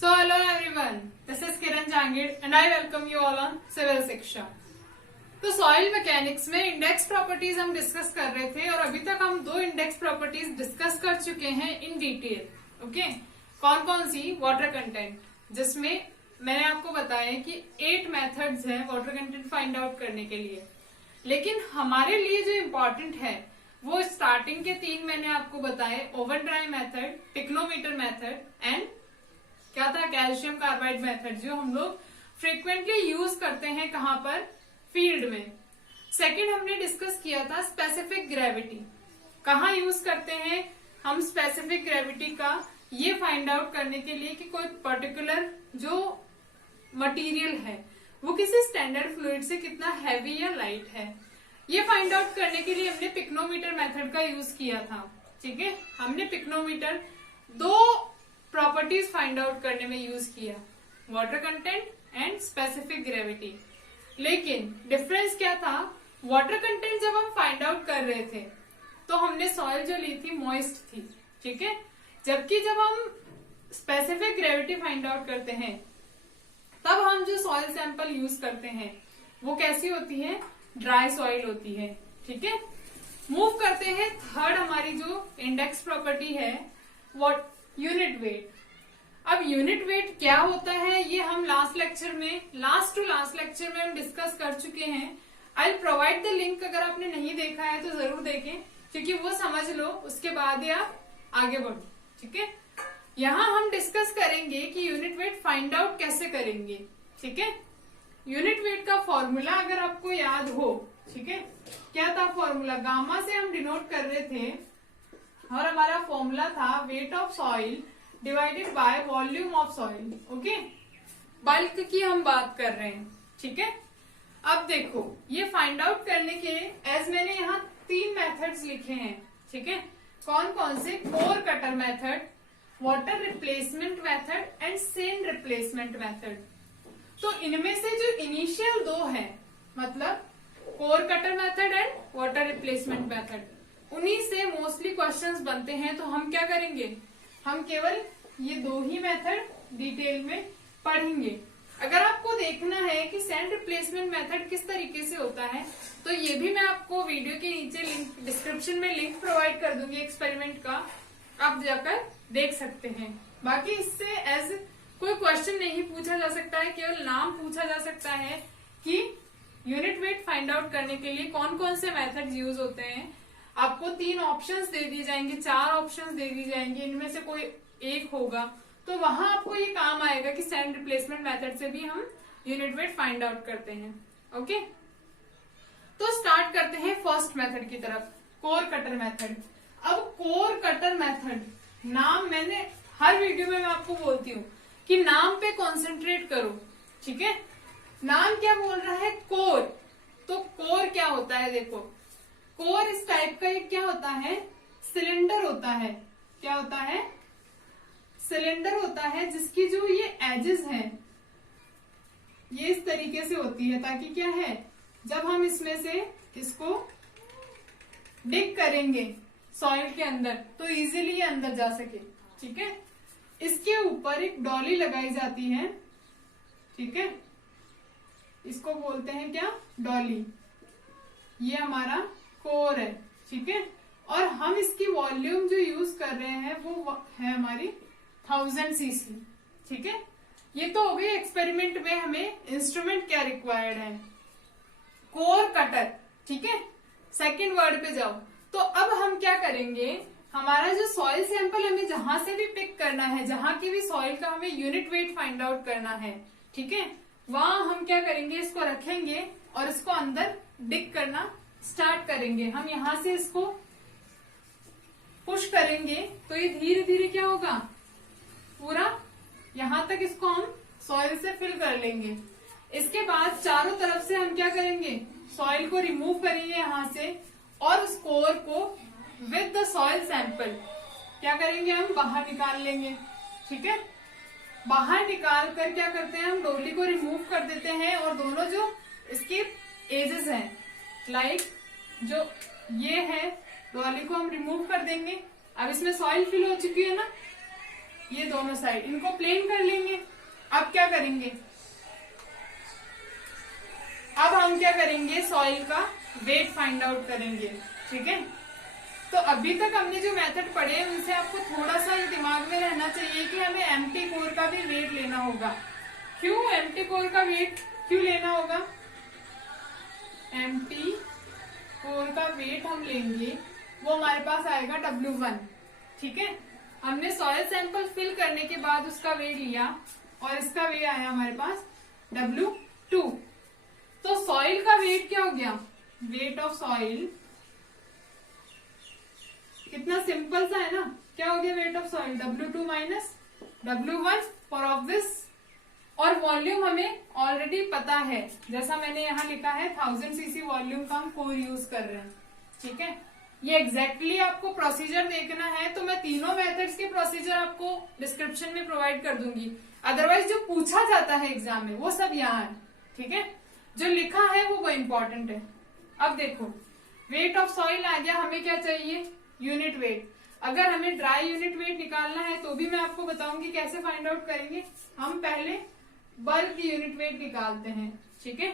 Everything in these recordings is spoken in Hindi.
So hello everyone, this is Kiran Jangid and I welcome you all on civil Shiksha. तो सॉइल मैकेनिक्स में इंडेक्स प्रॉपर्टीज हम डिस्कस कर रहे थे और अभी तक हम दो इंडेक्स प्रॉपर्टीज डिस्कस कर चुके हैं इन डिटेल। ओके, कौन कौन सी? वाटर कंटेंट, जिसमें मैंने आपको बताया कि 8 मेथड्स हैं वाटर कंटेंट फाइंड आउट करने के लिए, लेकिन हमारे लिए जो इम्पोर्टेंट है वो स्टार्टिंग के 3 मैंने आपको बताए, oven dry method, pycnometer method and क्या था, कैल्शियम कार्बाइड मेथड, जो हम लोग फ्रीक्वेंटली यूज करते हैं कहां पर, फील्ड में। सेकंड हमने डिस्कस किया था स्पेसिफिक ग्रेविटी, कहाँ यूज करते हैं हम स्पेसिफिक ग्रेविटी का, ये फाइंड आउट करने के लिए कि कोई पर्टिकुलर जो मटेरियल है वो किसी स्टैंडर्ड फ्लूइड से कितना हैवी या लाइट है, ये फाइंड आउट करने के लिए हमने पिक्नोमीटर मेथड का यूज किया था। ठीक है, हमने पिक्नोमीटर 2 प्रॉपर्टीज फाइंड आउट करने में यूज किया, water content and specific gravity. लेकिन डिफरेंस क्या था, वाटर कंटेंट जब हम फाइंड आउट कर रहे थे तो हमने सॉइल जो ली थी मॉइस्ट थी, ठीक है, जबकि जब हम स्पेसिफिक ग्रेविटी फाइंड आउट करते हैं तब हम जो सॉइल सैंपल यूज करते हैं वो कैसी होती है, ड्राई सॉइल होती है। ठीक है, मूव करते हैं थर्ड हमारी जो इंडेक्स प्रॉपर्टी है, व्हाट, यूनिट वेट। अब यूनिट वेट क्या होता है ये हम लास्ट टू लास्ट लेक्चर में हम डिस्कस कर चुके हैं। आई प्रोवाइड द लिंक, अगर आपने नहीं देखा है तो जरूर देखें, क्योंकि वो समझ लो, उसके बाद ही आप आगे बढ़ो। ठीक है, यहाँ हम डिस्कस करेंगे कि यूनिट वेट फाइंड आउट कैसे करेंगे। ठीक है, यूनिट वेट का फॉर्मूला अगर आपको याद हो, ठीक है, क्या था फॉर्मूला, गामा से हम डिनोट कर रहे थे और हमारा फॉर्मूला था weight of soil divided by volume of soil. Okay, bulk की हम बात कर रहे हैं। ठीक है, अब देखो ये फाइंड आउट करने के एज मैंने यहाँ 3 मेथड्स लिखे हैं। ठीक है, कौन कौन से, core cutter method, water replacement method and Sen replacement method. तो इनमें से जो इनिशियल 2 है, मतलब core cutter method and water replacement method, उन्हीं से मोस्टली क्वेश्चंस बनते हैं। तो हम क्या करेंगे, हम केवल ये 2 ही मेथड डिटेल में पढ़ेंगे। अगर आपको देखना है कि सैंड रिप्लेसमेंट मेथड किस तरीके से होता है तो ये भी मैं आपको वीडियो के नीचे लिंक, डिस्क्रिप्शन में लिंक प्रोवाइड कर दूंगी एक्सपेरिमेंट का, आप जाकर देख सकते हैं। बाकी इससे एज कोई क्वेश्चन नहीं पूछा जा सकता है, केवल नाम पूछा जा सकता है कि यूनिट वेट फाइंड आउट करने के लिए कौन कौन से मेथड यूज होते हैं। आपको 3 ऑप्शंस दे दिए जाएंगे, 4 ऑप्शंस दे दिए जाएंगे, इनमें से कोई एक होगा, तो वहां आपको ये काम आएगा कि सैंड रिप्लेसमेंट मेथड से भी हम यूनिट वेट फाइंड आउट करते हैं। ओके, तो स्टार्ट करते हैं फर्स्ट मेथड की तरफ, कोर कटर मेथड। अब कोर कटर मेथड, नाम मैंने हर वीडियो में मैं आपको बोलती हूँ कि नाम पे कॉन्सेंट्रेट करो। ठीक है, नाम क्या बोल रहा है, कोर। तो कोर क्या होता है, देखो कोर इस टाइप का एक क्या होता है, सिलेंडर होता है। क्या होता है, सिलेंडर होता है, जिसकी जो ये एजेस हैं ये इस तरीके से होती है, ताकि क्या है, जब हम इसमें से इसको डिग करेंगे सॉइल के अंदर तो इजीली ये अंदर जा सके। ठीक है, इसके ऊपर एक डॉली लगाई जाती है। ठीक है, इसको बोलते हैं क्या, डॉली। ये हमारा कोर है। ठीक है, और हम इसकी वॉल्यूम जो यूज कर रहे हैं वो है हमारी 1000 cc। ठीक है, ये तो हो गई एक्सपेरिमेंट में हमें इंस्ट्रूमेंट क्या रिक्वायर्ड है, कोर कटर। ठीक है, सेकंड वर्ड पे जाओ। तो अब हम क्या करेंगे, हमारा जो सॉइल सैंपल हमें जहां से भी पिक करना है, जहां की भी सॉइल का हमें यूनिट वेट फाइंड आउट करना है, ठीक है, वहां हम क्या करेंगे, इसको रखेंगे और इसको अंदर डिग करना स्टार्ट करेंगे। हम यहां से इसको पुश करेंगे तो ये धीरे धीरे क्या होगा, पूरा यहां तक इसको हम सॉइल से फिल कर लेंगे। इसके बाद चारों तरफ से हम क्या करेंगे, सॉइल को रिमूव करेंगे यहां से और उस कोर को विद द सॉइल सैंपल क्या करेंगे, हम बाहर निकाल लेंगे। ठीक है, बाहर निकाल कर क्या करते हैं, हम डोली को रिमूव कर देते हैं और दोनों जो इसके एजेस हैं, लाइक जो ये है, डोली को हम रिमूव कर देंगे। अब इसमें सॉइल फिल हो चुकी है ना, ये दोनों साइड इनको प्लेन कर लेंगे। अब क्या करेंगे, अब हम क्या करेंगे, सॉइल का वेट फाइंड आउट करेंगे। ठीक है, तो अभी तक हमने जो मेथड पढ़े हैं उनसे आपको थोड़ा सा ये दिमाग में रहना चाहिए कि हमें एम्प्टी कोर का भी वेट लेना होगा। क्यों एम्प्टी कोर का वेट क्यों लेना होगा, एम्प्टी कोर का वेट हम लेंगे, वो हमारे पास आएगा W1। ठीक है, हमने सॉइल सैंपल फिल करने के बाद उसका वेट लिया और इसका वेट आया हमारे पास W2। तो सॉइल का वेट क्या हो गया, वेट ऑफ सॉइल, कितना सिंपल सा है ना, क्या हो गया weight of soil W2 minus W1 for obvious, और वॉल्यूम हमें ऑलरेडी पता है, जैसा मैंने यहाँ लिखा है 1000 cc वॉल्यूम का हम कोर यूज कर रहे हैं। ठीक है, ये एग्जैक्टली आपको प्रोसीजर देखना है तो मैं तीनों मेथड्स के प्रोसीजर आपको डिस्क्रिप्शन में प्रोवाइड कर दूंगी, अदरवाइज जो पूछा जाता है एग्जाम में वो सब यहाँ है। ठीक है, जो लिखा है वो इम्पोर्टेंट है। अब देखो वेट ऑफ सॉइल आ गया, हमें क्या चाहिए, यूनिट वेट। अगर हमें ड्राई यूनिट वेट निकालना है तो भी मैं आपको बताऊंगी कैसे फाइंड आउट करेंगे। हम पहले बल्क यूनिट वेट निकालते हैं। ठीक है,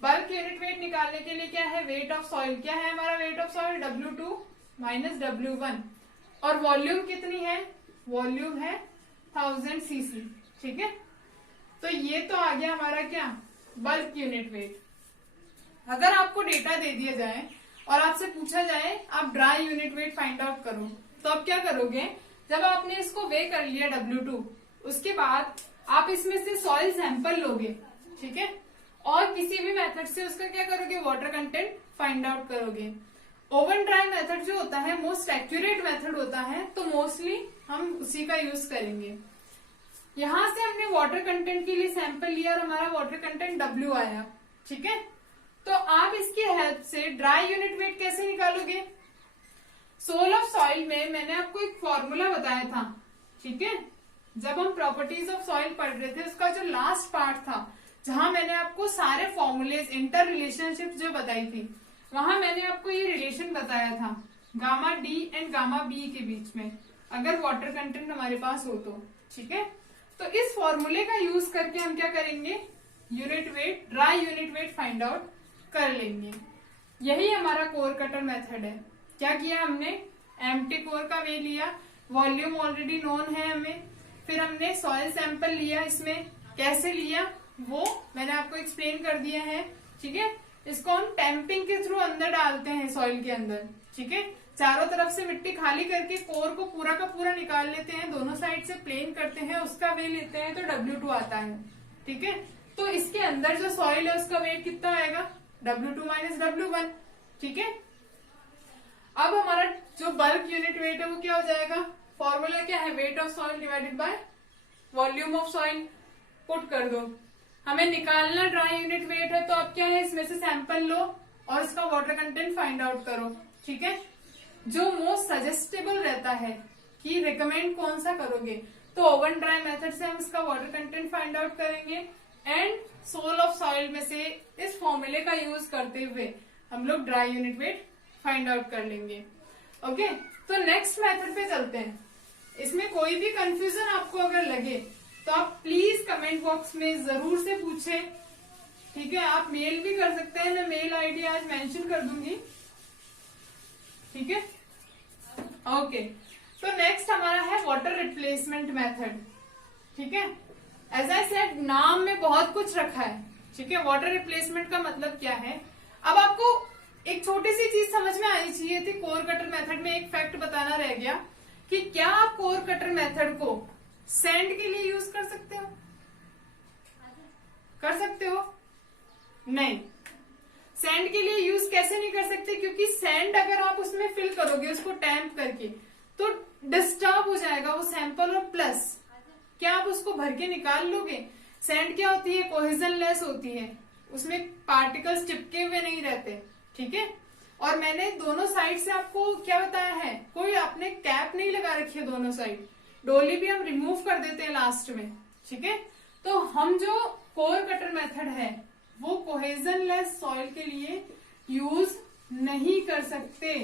बल्क यूनिट वेट निकालने के लिए क्या है, वेट ऑफ सॉइल, क्या है हमारा weight of soil W2 minus W1, और वॉल्यूम कितनी है, वॉल्यूम है 1000 cc। ठीक है, तो ये तो आ गया हमारा क्या, बल्क यूनिट वेट। अगर आपको डेटा दे दिया जाए और आपसे पूछा जाए आप dry unit weight find out करो, तो आप क्या करोगे, जब आपने इसको वे कर लिया W2, उसके बाद आप इसमें से सॉइल सैंपल लोगे। ठीक है, और किसी भी मेथड से उसका क्या करोगे, वाटर कंटेंट फाइंड आउट करोगे। ओवन ड्राई मेथड जो होता है मोस्ट एक्यूरेट मेथड होता है, तो मोस्टली हम उसी का यूज करेंगे। यहां से हमने वाटर कंटेंट के लिए सैंपल लिया और हमारा वाटर कंटेंट W आया। ठीक है, तो आप इसकी हेल्प से ड्राई यूनिट वेट कैसे निकालोगे, सोल ऑफ सॉइल में मैंने आपको एक फॉर्मूला बताया था। ठीक है, जब हम प्रॉपर्टीज ऑफ सॉइल पढ़ रहे थे उसका जो लास्ट पार्ट था, जहां मैंने आपको सारे फॉर्मूलेज, इंटर रिलेशनशिप जो बताई थी, वहां मैंने आपको ये रिलेशन बताया था gamma D and gamma B के बीच में, अगर वाटर कंटेंट हमारे पास हो तो। ठीक है, तो इस फॉर्मूले का यूज करके हम क्या करेंगे, unit weight, dry unit weight find out कर लेंगे। यही हमारा कोर कटर मेथड है। क्या किया हमने, एम्प्टी कोर का वे लिया, वॉल्यूम ऑलरेडी नोन है हमें, फिर हमने सॉइल सैंपल लिया, इसमें कैसे लिया वो मैंने आपको एक्सप्लेन कर दिया है। ठीक है, इसको हम टैंपिंग के थ्रू अंदर डालते हैं सॉइल के अंदर। ठीक है, चारों तरफ से मिट्टी खाली करके कोर को पूरा का पूरा निकाल लेते हैं, दोनों साइड से प्लेन करते हैं, उसका वेट लेते हैं तो W2 आता है। ठीक है, तो इसके अंदर जो सॉइल है उसका वेट कितना आएगा, W2 माइनस W1। ठीक है, अब हमारा जो बल्क यूनिट वेट है वो क्या हो जाएगा, फॉर्मूला क्या है, weight of soil divided by volume of soil. Put कर दो, हमें निकालना ड्राई यूनिट वेट है तो अब क्या है, इसमें से सैंपल लो और इसका वाटर कंटेंट फाइंड आउट करो। ठीक है, जो मोस्ट सजेस्टेबल रहता है कि रिकमेंड कौन सा करोगे, तो ओवन ड्राई मेथड से हम इसका वाटर कंटेंट फाइंड आउट करेंगे, एंड सोल ऑफ सॉइल में से इस फॉर्मूले का यूज करते हुए हम लोग dry unit weight find out कर लेंगे। ओके, तो नेक्स्ट मेथड पे चलते हैं। इसमें कोई भी कंफ्यूजन आपको अगर लगे तो आप प्लीज कमेंट बॉक्स में जरूर से पूछें। ठीक है, आप मेल भी कर सकते हैं, मैं मेल आईडी आज मेंशन कर दूंगी। ठीक है, ओके, तो नेक्स्ट हमारा है वाटर रिप्लेसमेंट मेथड। ठीक है, एज आई सेड नाम में बहुत कुछ रखा है। ठीक है, वाटर रिप्लेसमेंट का मतलब क्या है, अब आपको एक छोटी सी चीज समझ में आनी चाहिए थी। कोर कटर मेथड में एक फैक्ट बताना रह गया कि क्या आप कोर कटर मेथड को सैंड के लिए यूज कर सकते हो, कर सकते हो, नहीं, सैंड के लिए यूज कैसे नहीं कर सकते, क्योंकि सैंड अगर आप उसमें फिल करोगे उसको टैंप करके तो डिस्टर्ब हो जाएगा वो सैंपल, और प्लस क्या आप उसको भर के निकाल लोगे। सैंड क्या होती है, कोहेजन लेस होती है, उसमें पार्टिकल्स चिपके हुए नहीं रहते। ठीक है, और मैंने दोनों साइड से आपको क्या बताया है, कोई आपने कैप नहीं लगा रखी है दोनों साइड, डोली भी हम रिमूव कर देते हैं लास्ट में। ठीक है, तो हम जो कोर कटर मेथड है वो कोहेजन लेस सॉइल के लिए यूज नहीं कर सकते।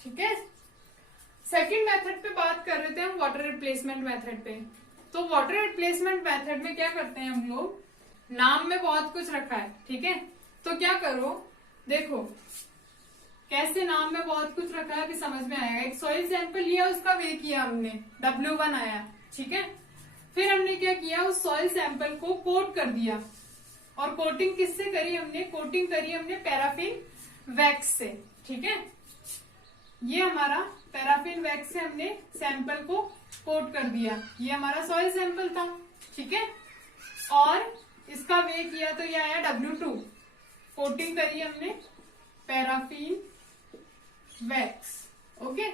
ठीक है, सेकंड मेथड पे बात कर रहे थे हम, वाटर रिप्लेसमेंट मेथड पे। तो वाटर रिप्लेसमेंट मेथड में क्या करते हैं हम लोग, नाम में बहुत कुछ रखा है, ठीक है, तो क्या करो, देखो कैसे नाम में बहुत कुछ रखा है अभी समझ में आएगा। एक सॉइल सैंपल लिया, उसका वे किया हमने, W1 आया, ठीक है। फिर हमने क्या किया, उस सॉइल सैंपल को कोट कर दिया, और कोटिंग किससे करी हमने, कोटिंग करी हमने पैराफिन वैक्स से, ठीक है। ये हमारा पैराफिन वैक्स से हमने सैंपल को कोट कर दिया, ये हमारा सॉइल सैंपल था, ठीक है। और इसका वे किया तो ये आया W2, कोटिंग करी हमने पैराफिन वैक्स, ओके।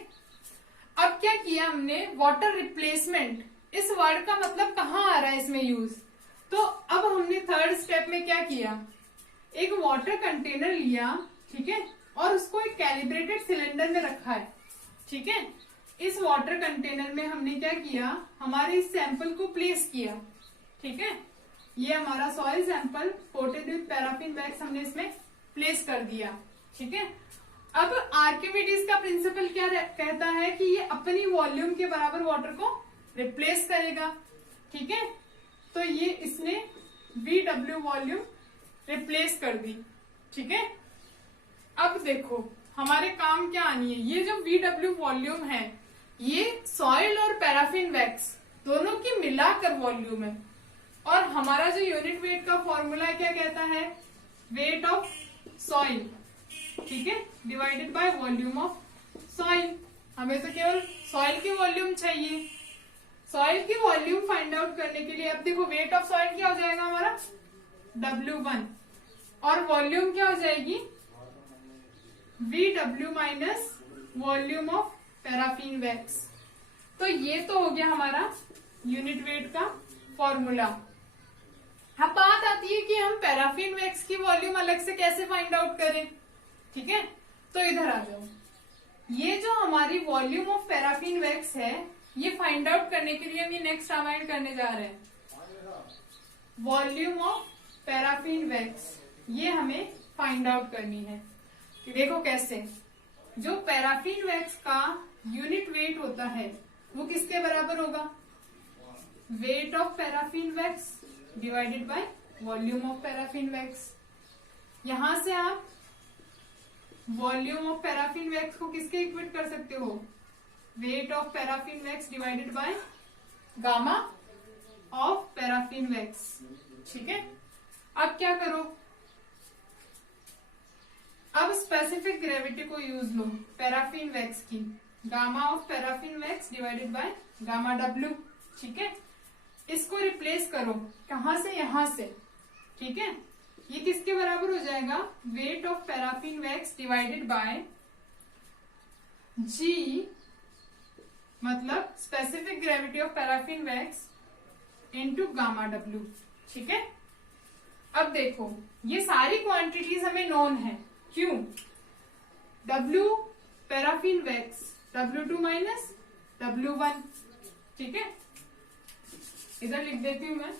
अब क्या किया हमने, वाटर रिप्लेसमेंट, इस वर्ड का मतलब कहाँ आ रहा है इसमें यूज, तो अब हमने थर्ड स्टेप में क्या किया, एक वाटर कंटेनर लिया, ठीक है, और उसको एक कैलिब्रेटेड सिलेंडर में रखा है, ठीक है। इस वाटर कंटेनर में हमने क्या किया, हमारे इस सैंपल को प्लेस किया, ठीक है। ये हमारा soil sample coated with paraffin wax हमने इसमें प्लेस कर दिया, ठीक है। अब आर्किमिडीज का प्रिंसिपल क्या कहता है कि ये अपनी वॉल्यूम के बराबर वाटर को रिप्लेस करेगा, ठीक है। तो ये इसने VW वॉल्यूम रिप्लेस कर दी, ठीक है। अब देखो हमारे काम क्या आनी है, ये जो VW वॉल्यूम है ये सॉइल और पैराफिन वैक्स दोनों की मिलाकर वॉल्यूम है, और हमारा जो यूनिट वेट का फॉर्मूला क्या कहता है, वेट ऑफ सॉइल, ठीक है, divided by volume of soil. हमें तो केवल सॉइल की वॉल्यूम चाहिए, सॉइल की वॉल्यूम फाइंड आउट करने के लिए अब देखो वेट ऑफ सॉइल क्या हो जाएगा हमारा W1, और वॉल्यूम क्या हो जाएगी VW minus volume of paraffin wax. तो ये तो हो गया हमारा यूनिट वेट का फॉर्मूला। अब बात आती है कि हम पैराफिन वैक्स की वॉल्यूम अलग से कैसे फाइंड आउट करें, ठीक है। तो इधर आ जाओ, ये जो हमारी वॉल्यूम ऑफ पैराफिन वैक्स है ये फाइंड आउट करने के लिए हम ये नेक्स्ट रामायण करने जा रहे हैं, वॉल्यूम ऑफ पैराफिन वैक्स, ये हमें फाइंड आउट करनी है। देखो कैसे, जो पैराफिन वैक्स का यूनिट वेट होता है वो किसके बराबर होगा, weight of paraffin wax divided by volume of paraffin wax. यहां से आप वॉल्यूम ऑफ पैराफिन वैक्स को किसके इक्वेट कर सकते हो, weight of paraffin wax divided by gamma of paraffin wax, ठीक है। अब क्या करो, अब स्पेसिफिक ग्रेविटी को यूज लो पैराफिन वैक्स की, gamma of paraffin wax divided by gamma W, ठीक है। इसको रिप्लेस करो कहां से, यहां से, ठीक है। ये किसके बराबर हो जाएगा, weight of paraffin wax divided by G, मतलब specific gravity of paraffin wax into gamma W, ठीक है। अब देखो ये सारी क्वांटिटीज हमें नोन है, क्यों, W paraffin wax W2 minus W1, ठीक है। इधर लिख देती हूं मैं,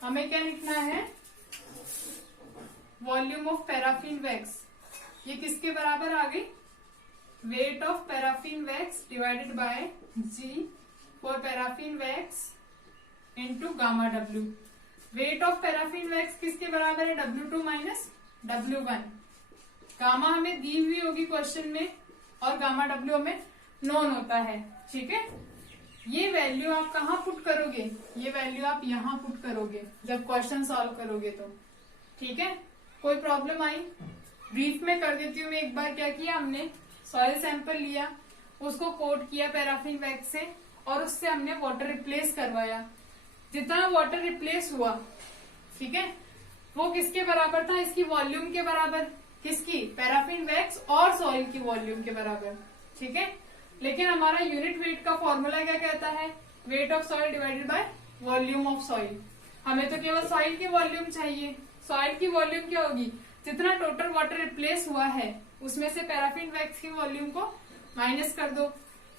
हमें क्या लिखना है, वॉल्यूम ऑफ पैराफिन वैक्स, ये किसके बराबर आ गई, weight of paraffin wax divided by G for paraffin wax into gamma W। Weight of paraffin wax किसके बराबर है, W2 माइनस W1। गामा हमें दी हुई होगी क्वेश्चन में और गामा W हमें नोन होता है, ठीक है। ये वैल्यू आप कहाँ पुट करोगे, ये वैल्यू आप यहाँ पुट करोगे जब क्वेश्चन सॉल्व करोगे तो, ठीक है। कोई प्रॉब्लम आई, ब्रीफ में कर देती हूँ मैं एक बार। क्या किया हमने, सॉइल सैंपल लिया, उसको कोट किया पैराफिन वैक्स से, और उससे हमने वाटर रिप्लेस करवाया। जितना वाटर रिप्लेस हुआ, ठीक है, वो किसके बराबर था, इसकी वॉल्यूम के बराबर, किसकी, पैराफिन वैक्स और सॉइल की वॉल्यूम के बराबर, ठीक है। लेकिन हमारा यूनिट वेट का फॉर्मूला क्या कहता है, weight of soil divided by volume of soil. हमें तो केवल सॉइल की वॉल्यूम चाहिए, सॉइल की वॉल्यूम क्या होगी, जितना टोटल वाटर रिप्लेस हुआ है उसमें से पैराफिन वैक्स की वॉल्यूम को माइनस कर दो।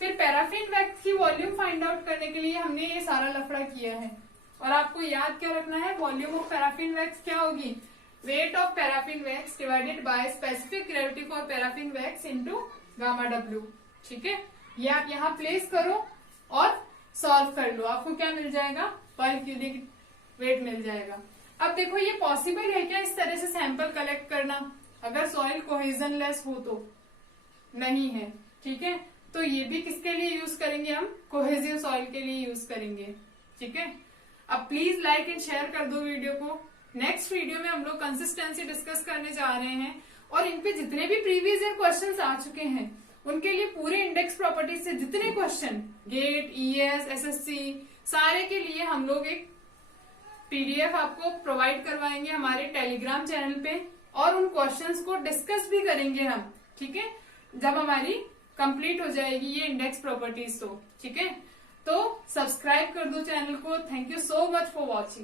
फिर पैराफिन वैक्स की वॉल्यूम फाइंड आउट करने के लिए हमने ये सारा लफड़ा किया है, और आपको याद क्या रखना है, वॉल्यूम ऑफ पैराफिन वैक्स क्या होगी, weight of paraffin wax divided by specific gravity for paraffin wax into gamma W, ठीक है, ये आप यहाँ प्लेस करो और सॉल्व कर लो, आपको क्या मिल जाएगा, पर क्यूबिक वेट मिल जाएगा। अब देखो ये पॉसिबल है क्या इस तरह से सैंपल कलेक्ट करना, अगर सॉइल कोहेजनलेस हो तो नहीं है, ठीक है। तो ये भी किसके लिए यूज करेंगे हम, कोहेजिव सॉइल के लिए यूज करेंगे, ठीक है। अब प्लीज लाइक एंड शेयर कर दो वीडियो को। नेक्स्ट वीडियो में हम लोग कंसिस्टेंसी डिस्कस करने जा रहे हैं और इन पे जितने भी प्रीवियस ईयर क्वेश्चंस आ चुके हैं उनके लिए पूरे इंडेक्स प्रॉपर्टीज से जितने क्वेश्चन गेट, ईएस, एसएससी सारे के लिए हम लोग एक पीडीएफ आपको प्रोवाइड करवाएंगे हमारे टेलीग्राम चैनल पे और उन क्वेश्चंस को डिस्कस भी करेंगे हम, ठीक है, जब हमारी कंप्लीट हो जाएगी ये इंडेक्स प्रॉपर्टीज तो, ठीक है। तो सब्सक्राइब कर दो चैनल को। Thank you so much for watching.